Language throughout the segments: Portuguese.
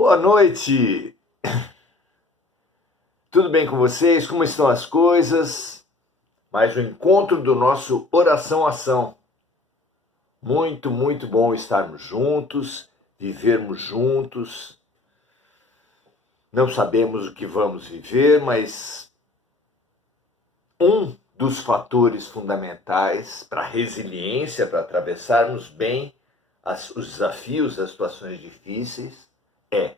Boa noite! Tudo bem com vocês? Como estão as coisas? Mais um encontro do nosso Oração-Ação. Muito bom estarmos juntos, vivermos juntos. Não sabemos o que vamos viver, mas um dos fatores fundamentais para a resiliência, para atravessarmos bem os desafios, as situações difíceis, é,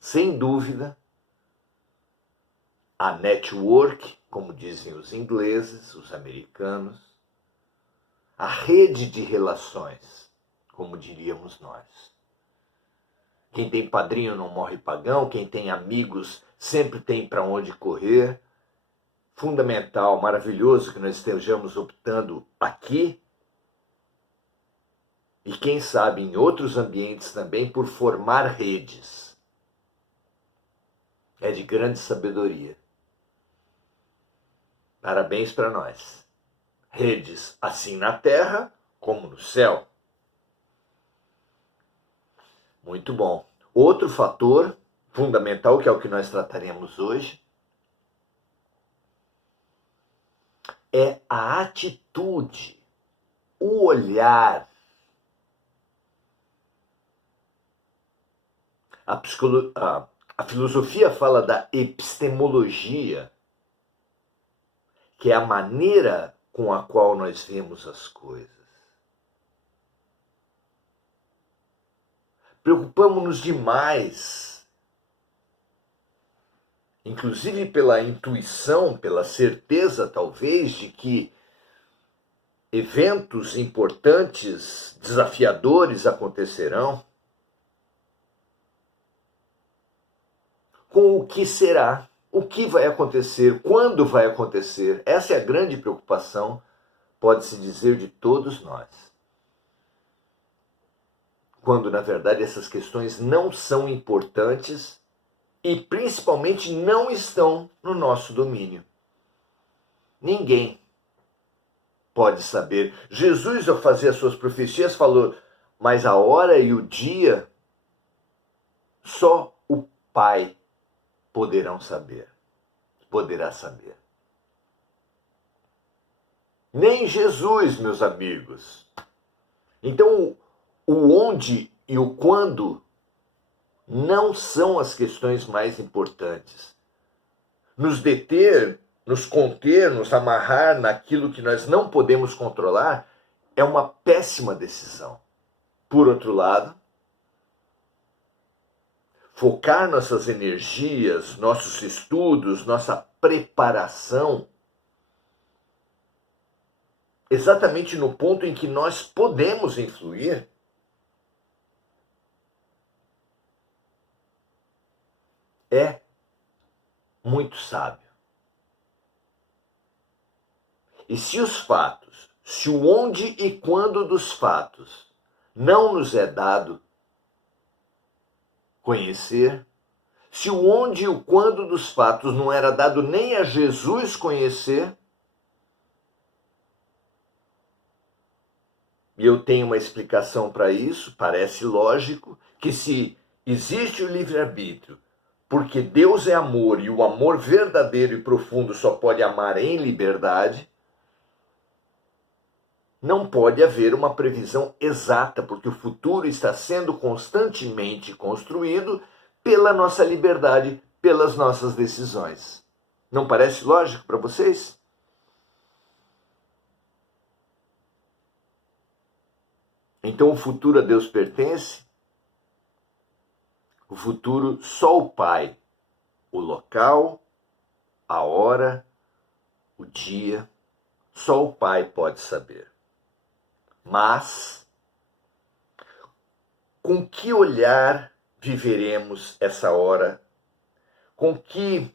sem dúvida, a network, como dizem os ingleses, os americanos, a rede de relações, como diríamos nós. Quem tem padrinho não morre pagão, quem tem amigos sempre tem para onde correr. Fundamental, maravilhoso que nós estejamos optando aqui e quem sabe em outros ambientes também por formar redes. É de grande sabedoria. Parabéns para nós. Redes assim na terra como no céu. Muito bom. Outro fator fundamental, que é o que nós trataremos hoje, é a atitude, o olhar. A filosofia fala da epistemologia, que é a maneira com a qual nós vemos as coisas. Preocupamos-nos demais, inclusive pela intuição, pela certeza talvez de que eventos importantes, desafiadores acontecerão, com o que será, o que vai acontecer, quando vai acontecer. Essa é a grande preocupação, pode-se dizer, de todos nós. Quando, na verdade, essas questões não são importantes e, principalmente, não estão no nosso domínio. Ninguém pode saber. Jesus, ao fazer as suas profecias, falou, mas a hora e o dia só o Pai poderá saber. Nem Jesus, meus amigos. Então, o onde e o quando não são as questões mais importantes. Nos deter, nos conter, nos amarrar naquilo que nós não podemos controlar é uma péssima decisão. Por outro lado, focar nossas energias, nossos estudos, nossa preparação exatamente no ponto em que nós podemos influir, é muito sábio. E se os fatos, se o onde e quando dos fatos não nos é dado conhecer, se o onde e o quando dos fatos não era dado nem a Jesus conhecer, e eu tenho uma explicação para isso, parece lógico, que se existe o livre-arbítrio, porque Deus é amor e o amor verdadeiro e profundo só pode amar em liberdade, não pode haver uma previsão exata, porque o futuro está sendo constantemente construído pela nossa liberdade, pelas nossas decisões. Não parece lógico para vocês? Então o futuro a Deus pertence? O futuro só o Pai, o local, a hora, o dia, só o Pai pode saber. Mas, com que olhar viveremos essa hora? Com que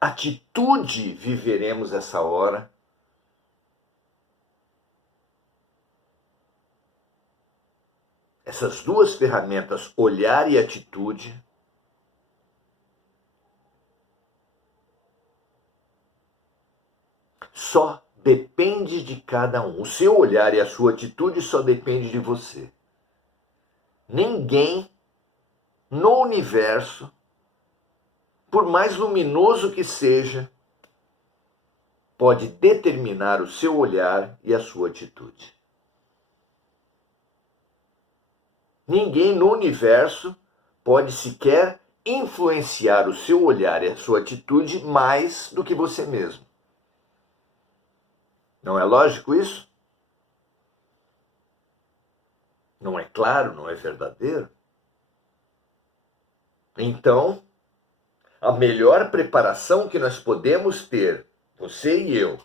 atitude viveremos essa hora? Essas duas ferramentas, olhar e atitude, só depende de cada um. O seu olhar e a sua atitude só depende de você. Ninguém no universo, por mais luminoso que seja, pode determinar o seu olhar e a sua atitude. Ninguém no universo pode sequer influenciar o seu olhar e a sua atitude mais do que você mesmo. Não é lógico isso? Não é claro, não é verdadeiro? Então, a melhor preparação que nós podemos ter, você e eu,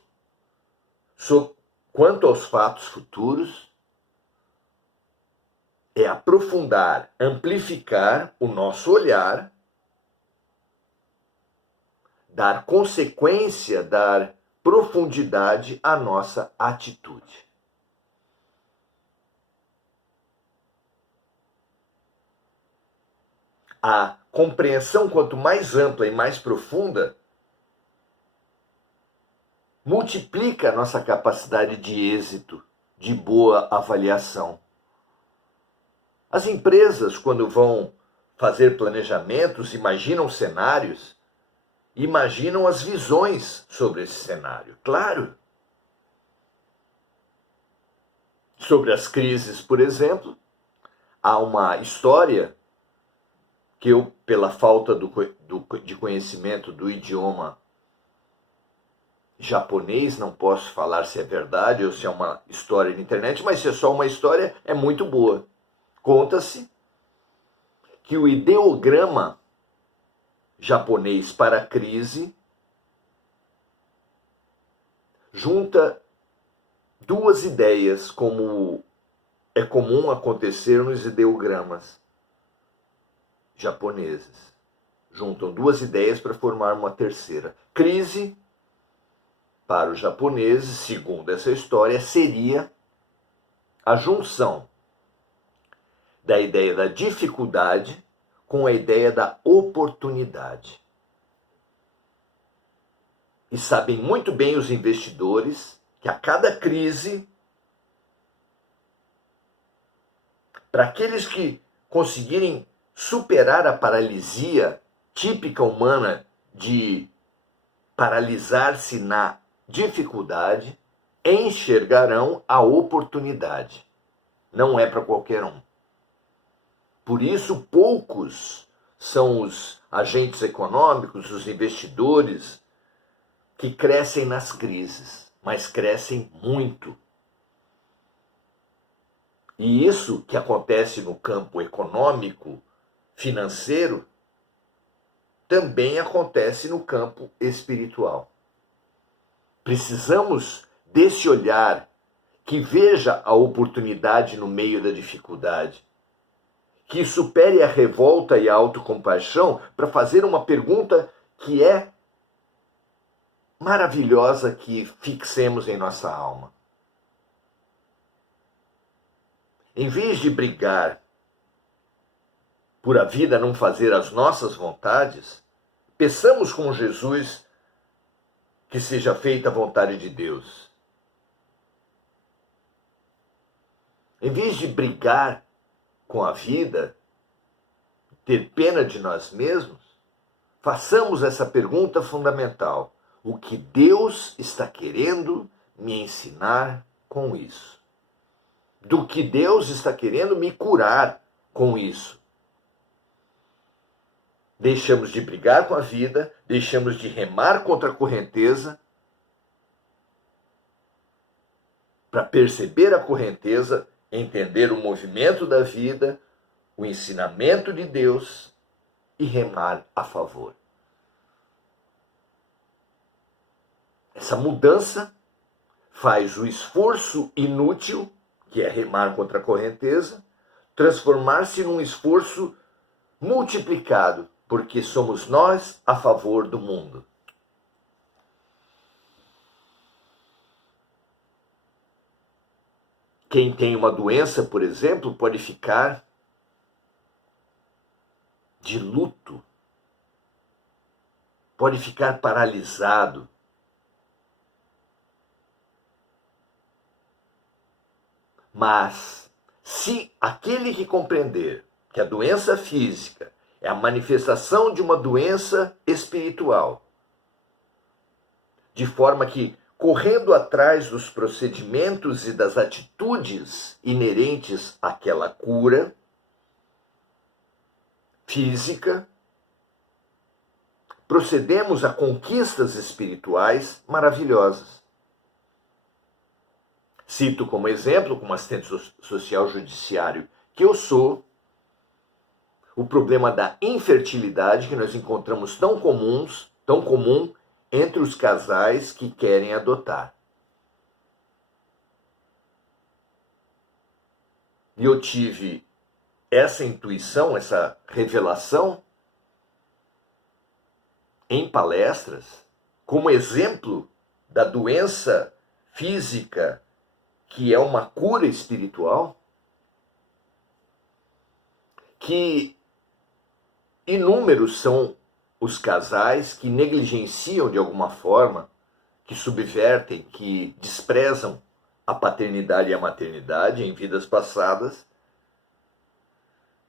quanto aos fatos futuros, é aprofundar, amplificar o nosso olhar, dar consequência, dar profundidade à nossa atitude. A compreensão, quanto mais ampla e mais profunda, multiplica a nossa capacidade de êxito, de boa avaliação. As empresas, quando vão fazer planejamentos, imaginam cenários, imaginam as visões sobre esse cenário. Claro. Sobre as crises, por exemplo, há uma história que eu, pela falta de conhecimento do idioma japonês, não posso falar se é verdade ou se é uma história de internet, mas se é só uma história, é muito boa. Conta-se que o ideograma japonês para a crise junta duas ideias, como é comum acontecer nos ideogramas japoneses. Juntam duas ideias para formar uma terceira. Crise, para os japoneses, segundo essa história, seria a junção da ideia da dificuldade com a ideia da oportunidade. E sabem muito bem os investidores que a cada crise, para aqueles que conseguirem superar a paralisia típica humana de paralisar-se na dificuldade, enxergarão a oportunidade. Não é para qualquer um. Por isso, poucos são os agentes econômicos, os investidores, que crescem nas crises, mas crescem muito. E isso que acontece no campo econômico, financeiro, também acontece no campo espiritual. Precisamos desse olhar que veja a oportunidade no meio da dificuldade, que supere a revolta e a autocompaixão para fazer uma pergunta que é maravilhosa, que fixemos em nossa alma. Em vez de brigar por a vida não fazer as nossas vontades, peçamos com Jesus que seja feita a vontade de Deus. Em vez de brigar com a vida, ter pena de nós mesmos, façamos essa pergunta fundamental: o que Deus está querendo me ensinar com isso? Do que Deus está querendo me curar com isso? Deixamos de brigar com a vida, deixamos de remar contra a correnteza para perceber a correnteza, entender o movimento da vida, o ensinamento de Deus e remar a favor. Essa mudança faz o esforço inútil, que é remar contra a correnteza, transformar-se num esforço multiplicado, porque somos nós a favor do mundo. Quem tem uma doença, por exemplo, pode ficar de luto, pode ficar paralisado. Mas, se aquele que compreender que a doença física É a manifestação de uma doença espiritual. De forma que, correndo atrás dos procedimentos e das atitudes inerentes àquela cura física, procedemos a conquistas espirituais maravilhosas. Cito como exemplo, como assistente social judiciário que eu sou, o problema da infertilidade que nós encontramos tão comum entre os casais que querem adotar. E eu tive essa intuição, essa revelação em palestras, como exemplo da doença física que é uma cura espiritual, que inúmeros são os casais que negligenciam de alguma forma, que subvertem, que desprezam a paternidade e a maternidade em vidas passadas,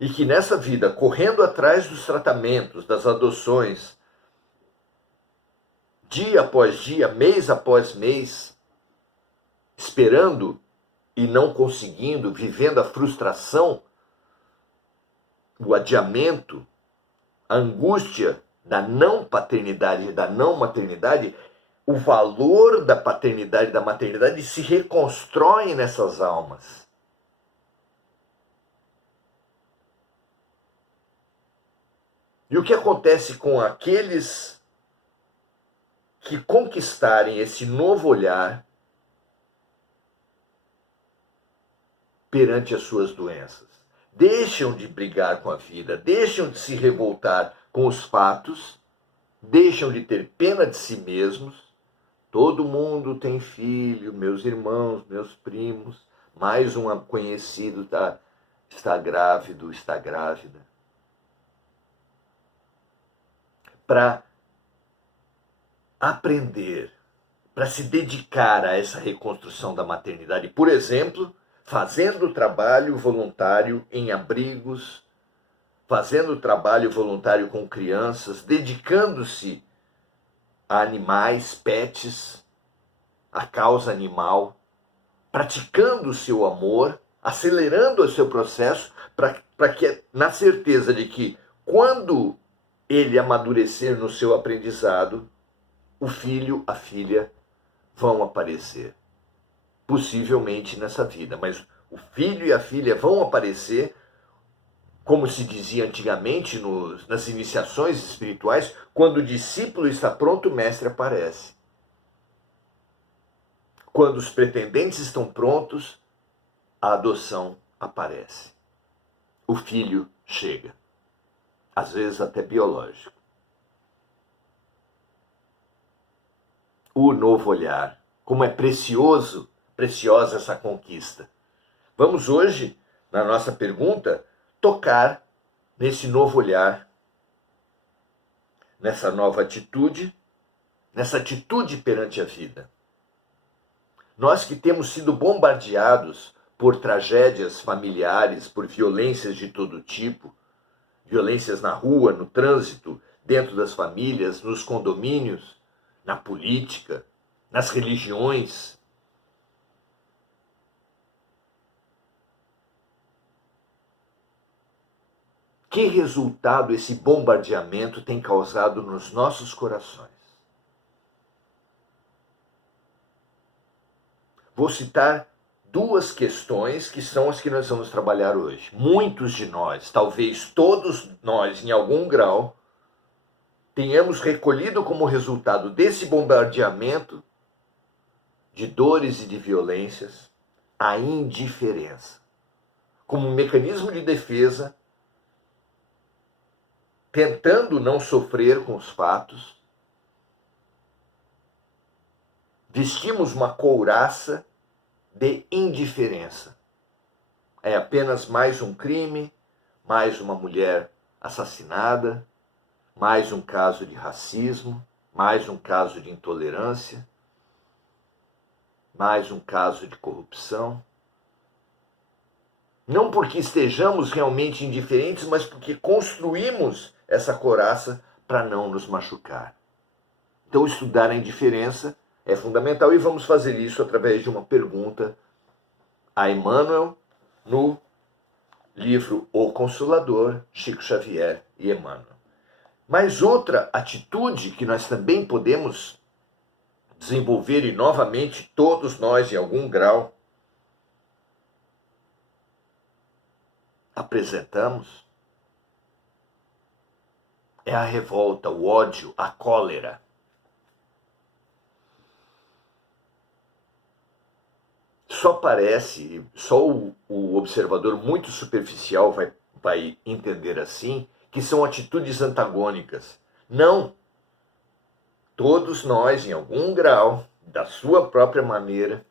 e que nessa vida, correndo atrás dos tratamentos, das adoções, dia após dia, mês após mês, esperando e não conseguindo, vivendo a frustração, o adiamento, a angústia da não paternidade e da não maternidade, o valor da paternidade e da maternidade se reconstrói nessas almas. E o que acontece com aqueles que conquistarem esse novo olhar perante as suas doenças? Deixam de brigar com a vida, deixam de se revoltar com os fatos, deixam de ter pena de si mesmos. Todo mundo tem filho, meus irmãos, meus primos, mais um conhecido está grávido, está grávida. Para aprender, para se dedicar a essa reconstrução da maternidade, por exemplo, fazendo trabalho voluntário em abrigos, fazendo trabalho voluntário com crianças, dedicando-se a animais, pets, a causa animal, praticando o seu amor, acelerando o seu processo, para que, na certeza de que, quando ele amadurecer no seu aprendizado, o filho, a filha vão aparecer. Possivelmente nessa vida, mas o filho e a filha vão aparecer, como se dizia antigamente nas iniciações espirituais, quando o discípulo está pronto, o mestre aparece. Quando os pretendentes estão prontos, a adoção aparece. O filho chega. Às vezes até biológico. O novo olhar. Como é preciosa essa conquista. Vamos hoje, na nossa pergunta, tocar nesse novo olhar, nessa nova atitude, nessa atitude perante a vida. Nós que temos sido bombardeados por tragédias familiares, por violências de todo tipo, violências na rua, no trânsito, dentro das famílias, nos condomínios, na política, nas religiões. Que resultado esse bombardeamento tem causado nos nossos corações? Vou citar duas questões que são as que nós vamos trabalhar hoje. Muitos de nós, talvez todos nós, em algum grau, tenhamos recolhido como resultado desse bombardeamento de dores e de violências a indiferença, como um mecanismo de defesa, tentando não sofrer com os fatos. Vestimos uma couraça de indiferença. É apenas mais um crime, mais uma mulher assassinada, mais um caso de racismo, mais um caso de intolerância, mais um caso de corrupção. Não porque estejamos realmente indiferentes, mas porque construímos essa couraça para não nos machucar. Então, estudar a indiferença é fundamental e vamos fazer isso através de uma pergunta a Emmanuel no livro O Consolador, Chico Xavier e Emmanuel. Mas outra atitude que nós também podemos desenvolver, e novamente todos nós em algum grau apresentamos, é a revolta, o ódio, a cólera. Só o observador muito superficial vai entender assim, que são atitudes antagônicas. Não. Todos nós, em algum grau, da sua própria maneira,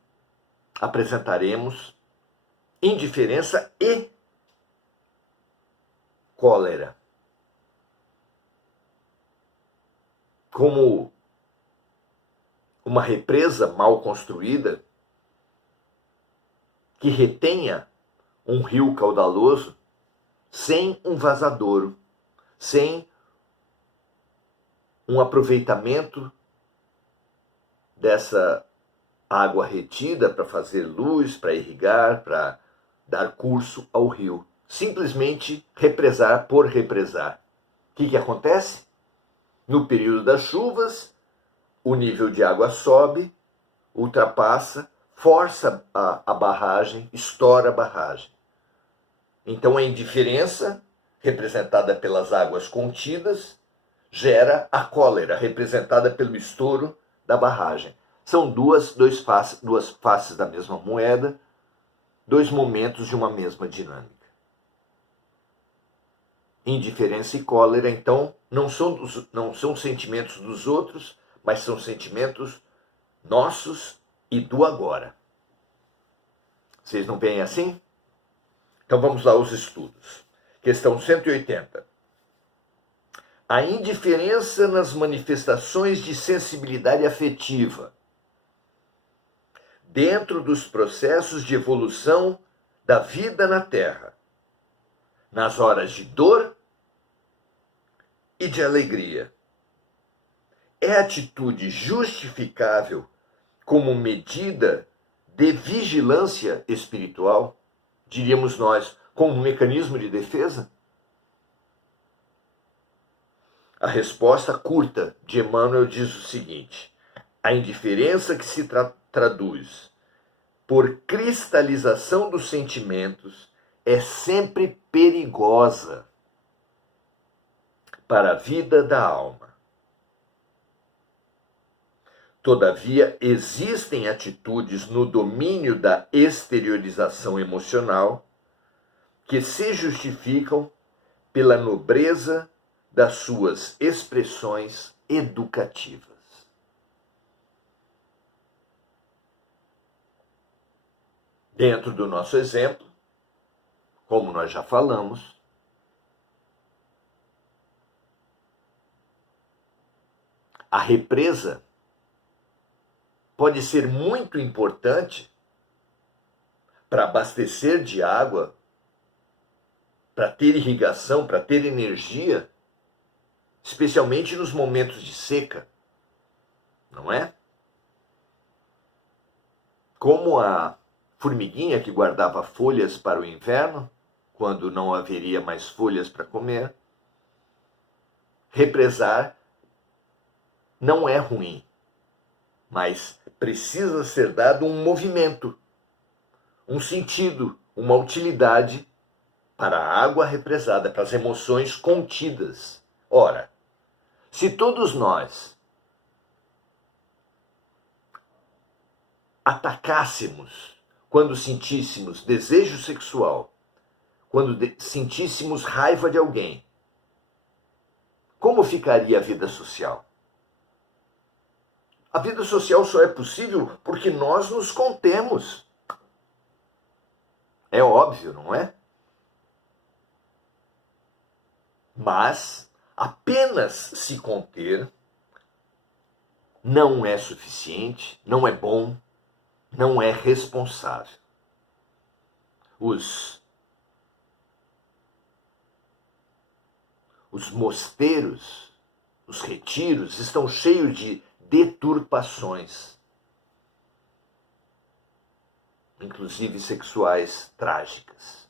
apresentaremos indiferença e cólera. Como uma represa mal construída, que retenha um rio caudaloso sem um vazadouro, sem um aproveitamento dessa água retida para fazer luz, para irrigar, para dar curso ao rio. Simplesmente represar por represar. O que acontece? No período das chuvas, o nível de água sobe, ultrapassa, força a barragem, estoura a barragem. Então a indiferença, representada pelas águas contidas, gera a cólera, representada pelo estouro da barragem. São duas faces da mesma moeda, dois momentos de uma mesma dinâmica. Indiferença e cólera, então, não são sentimentos dos outros, mas são sentimentos nossos e do agora. Vocês não veem assim? Então vamos lá aos estudos. Questão 180. A indiferença nas manifestações de sensibilidade afetiva dentro dos processos de evolução da vida na Terra, nas horas de dor e de alegria. É atitude justificável como medida de vigilância espiritual, diríamos nós, como um mecanismo de defesa? A resposta curta de Emmanuel diz o seguinte: a indiferença que se traduz por cristalização dos sentimentos é sempre perigosa para a vida da alma. Todavia, existem atitudes no domínio da exteriorização emocional que se justificam pela nobreza das suas expressões educativas. Dentro do nosso exemplo, como nós já falamos, a represa pode ser muito importante para abastecer de água, para ter irrigação, para ter energia, especialmente nos momentos de seca, não é? Como a formiguinha que guardava folhas para o inverno, quando não haveria mais folhas para comer. Represar não é ruim, mas precisa ser dado um movimento, um sentido, uma utilidade para a água represada, para as emoções contidas. Ora, se todos nós atacássemos quando sentíssemos desejo sexual, quando sentíssemos raiva de alguém, como ficaria a vida social? A vida social só é possível porque nós nos contemos. É óbvio, não é? Mas apenas se conter não é suficiente, não é bom, não é responsável. Os os mosteiros, os retiros, estão cheios de deturpações, inclusive sexuais trágicas.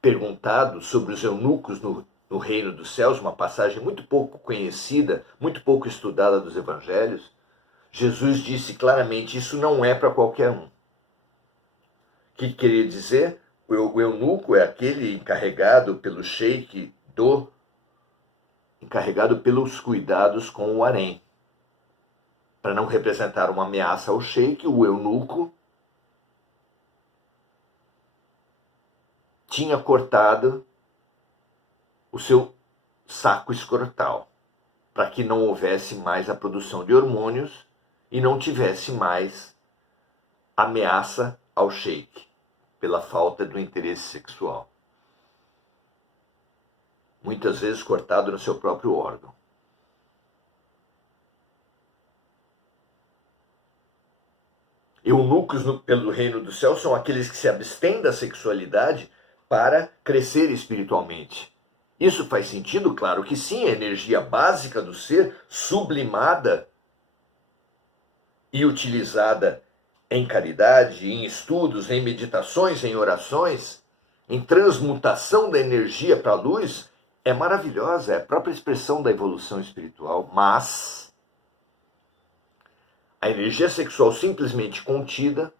Perguntado sobre os eunucos no reino dos céus, uma passagem muito pouco conhecida, muito pouco estudada dos evangelhos, Jesus disse claramente, isso não é para qualquer um. O que queria dizer? O eunuco é aquele encarregado pelo sheik encarregado pelos cuidados com o harém. Para não representar uma ameaça ao sheik, o eunuco tinha cortado o seu saco escrotal, para que não houvesse mais a produção de hormônios e não tivesse mais ameaça ao sheik, pela falta do interesse sexual. Muitas vezes cortado no seu próprio órgão. Eunucos pelo reino do céu são aqueles que se abstêm da sexualidade para crescer espiritualmente. Isso faz sentido? Claro que sim, a energia básica do ser, sublimada e utilizada em caridade, em estudos, em meditações, em orações, em transmutação da energia para a luz, é maravilhosa, é a própria expressão da evolução espiritual, mas a energia sexual simplesmente contida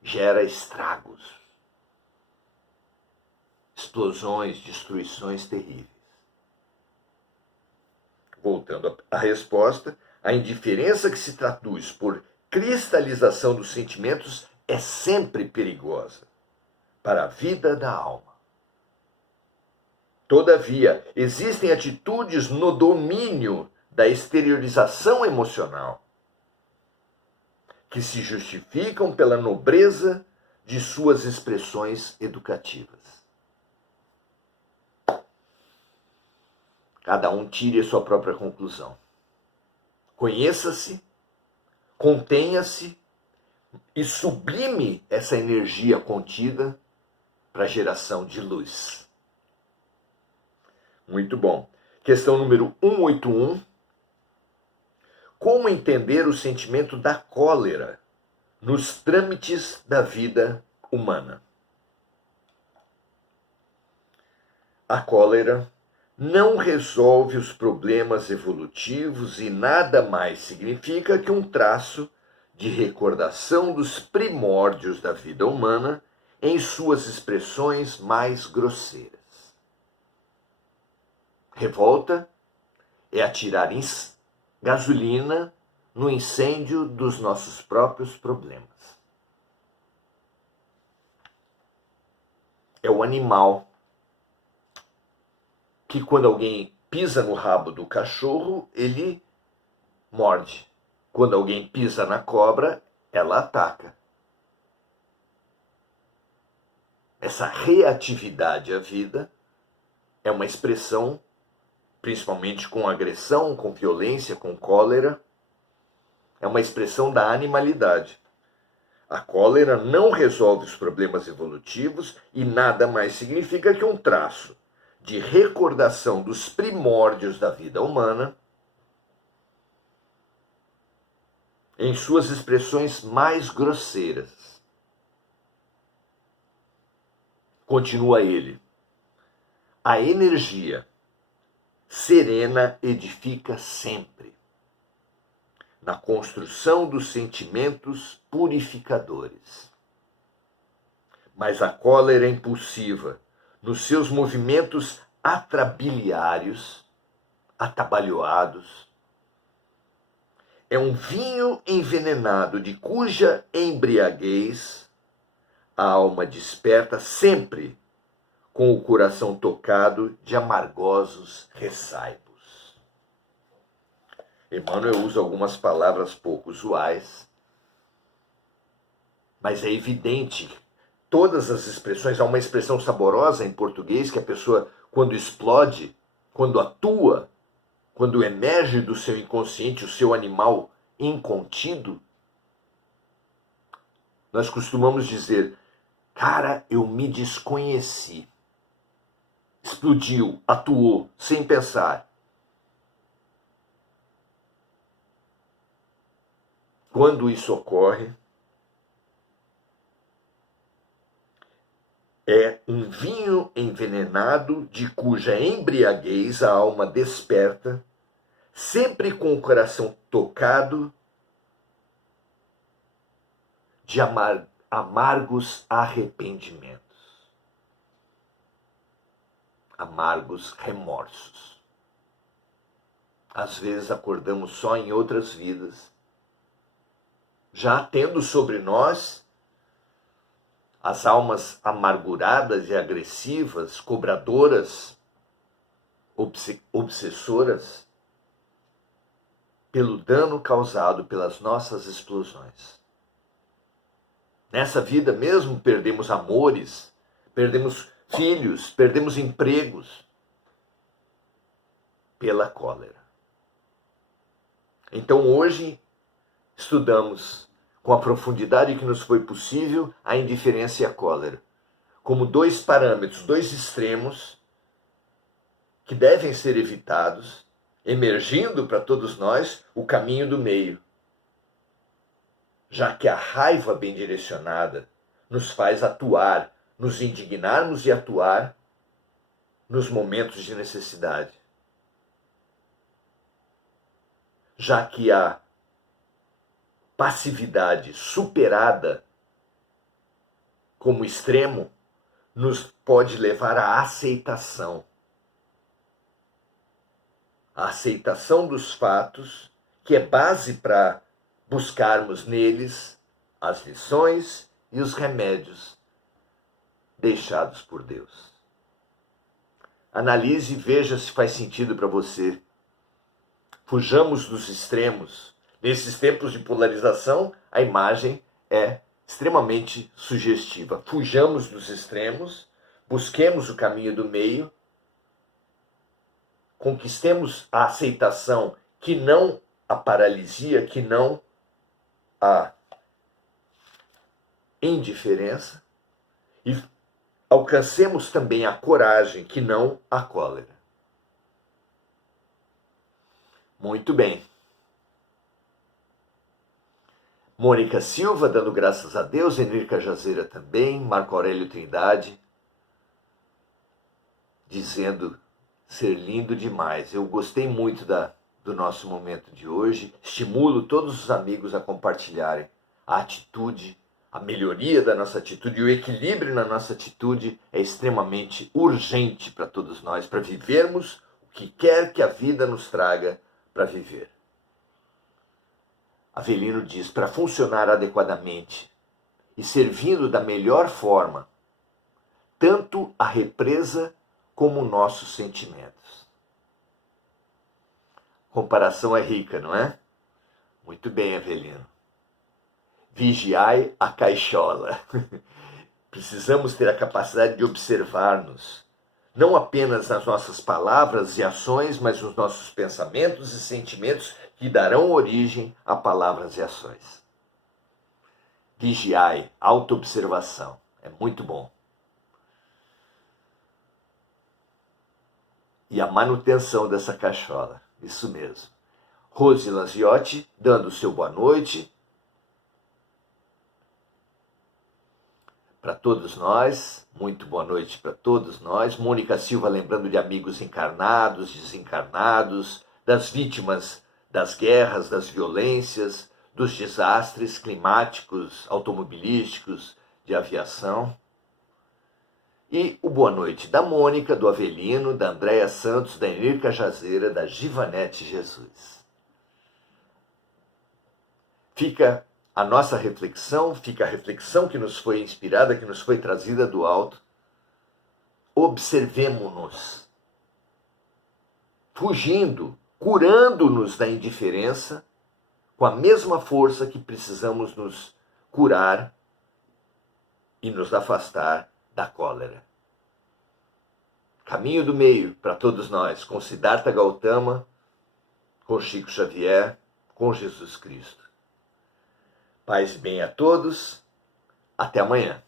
gera estragos, explosões, destruições terríveis. Voltando à resposta, a indiferença que se traduz por cristalização dos sentimentos é sempre perigosa para a vida da alma. Todavia, existem atitudes no domínio da exteriorização emocional que se justificam pela nobreza de suas expressões educativas. Cada um tire a sua própria conclusão. Conheça-se, contenha-se e sublime essa energia contida para a geração de luz. Muito bom. Questão número 181. Como entender o sentimento da cólera nos trâmites da vida humana? A cólera não resolve os problemas evolutivos e nada mais significa que um traço de recordação dos primórdios da vida humana em suas expressões mais grosseiras. Revolta é atirar gasolina no incêndio dos nossos próprios problemas. É o animal que, quando alguém pisa no rabo do cachorro, ele morde. Quando alguém pisa na cobra, ela ataca. Essa reatividade à vida é uma expressão, principalmente com agressão, com violência, com cólera, é uma expressão da animalidade. A cólera não resolve os problemas evolutivos e nada mais significa que um traço de recordação dos primórdios da vida humana em suas expressões mais grosseiras. Continua ele. A energia serena edifica sempre, na construção dos sentimentos purificadores. Mas a cólera impulsiva, nos seus movimentos atrabiliários, atabalhoados, é um vinho envenenado de cuja embriaguez a alma desperta sempre com o coração tocado de amargosos ressaibos. Emmanuel usa algumas palavras pouco usuais, mas é evidente, todas as expressões, há uma expressão saborosa em português que a pessoa, quando explode, quando atua, quando emerge do seu inconsciente o seu animal incontido, nós costumamos dizer, Cara, eu me desconheci. Explodiu, atuou, sem pensar. Quando isso ocorre, é um vinho envenenado de cuja embriaguez a alma desperta, sempre com o coração tocado de amargos arrependimentos, amargos remorsos. Às vezes acordamos só em outras vidas, já tendo sobre nós as almas amarguradas e agressivas, cobradoras, obsessoras, pelo dano causado pelas nossas explosões. Nessa vida mesmo perdemos amores, perdemos filhos, perdemos empregos pela cólera. Então hoje estudamos com a profundidade que nos foi possível a indiferença e a cólera, como dois parâmetros, dois extremos que devem ser evitados, emergindo para todos nós o caminho do meio. Já que a raiva bem direcionada nos faz atuar, nos indignarmos e atuar nos momentos de necessidade. Já que a passividade superada como extremo nos pode levar à aceitação. A aceitação dos fatos, que é base para buscarmos neles as lições e os remédios deixados por Deus. Analise e veja se faz sentido para você. Fujamos dos extremos. Nesses tempos de polarização, a imagem é extremamente sugestiva. Fujamos dos extremos, busquemos o caminho do meio, conquistemos a aceitação, que não a paralisia, que não a indiferença, e alcancemos também a coragem, que não a cólera. Muito bem. Mônica Silva, dando graças a Deus, Enir Cajazeira também, Marco Aurélio Trindade, dizendo ser lindo demais. Eu gostei muito do nosso momento de hoje, estimulo todos os amigos a compartilharem a atitude, a melhoria da nossa atitude, e o equilíbrio na nossa atitude é extremamente urgente para todos nós, para vivermos o que quer que a vida nos traga para viver. Avelino diz, para funcionar adequadamente e servindo da melhor forma, tanto a represa como nossos sentimentos. Comparação é rica, não é? Muito bem, Avelino. Vigiai a caixola. Precisamos ter a capacidade de observar-nos, não apenas nas nossas palavras e ações, mas nos nossos pensamentos e sentimentos que darão origem a palavras e ações. Vigiai, autoobservação. É muito bom. E a manutenção dessa caixola. Isso mesmo. Rose Lanziotti, dando o seu boa noite para todos nós. Muito boa noite para todos nós. Mônica Silva lembrando de amigos encarnados, desencarnados, das vítimas das guerras, das violências, dos desastres climáticos, automobilísticos, de aviação. E o boa noite da Mônica, do Avelino, da Andréia Santos, da Enir Cajazeira, da Givanete Jesus. Fica a nossa reflexão, fica a reflexão que nos foi inspirada, que nos foi trazida do alto. Observemo-nos, fugindo, curando-nos da indiferença, com a mesma força que precisamos nos curar e nos afastar da cólera. Caminho do meio para todos nós, com Siddhartha Gautama, com Chico Xavier, com Jesus Cristo. Paz e bem a todos. Até amanhã.